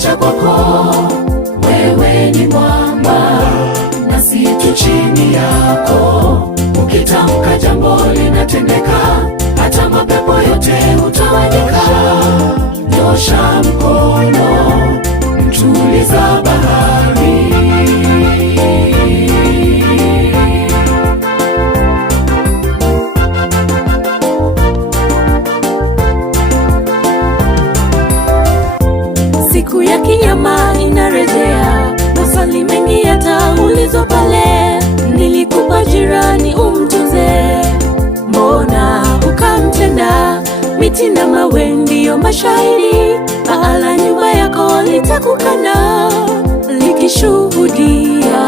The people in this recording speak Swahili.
tumejificha kwako, wewe ni mwamba nasi tu chini yako. Ukitamka jambo linatendeka, hata mapepo yote hutawanyika. Nyosha mkono, mtuliza bahari. Siku ya Kiyama inarejea, maswali mengi yataulizwa pale. Nilikupa jirani umtunze, mbona ukamtenda? Miti na mawe ndiyo mashahidi, paa la nyumba yako litakukana likishuhudia.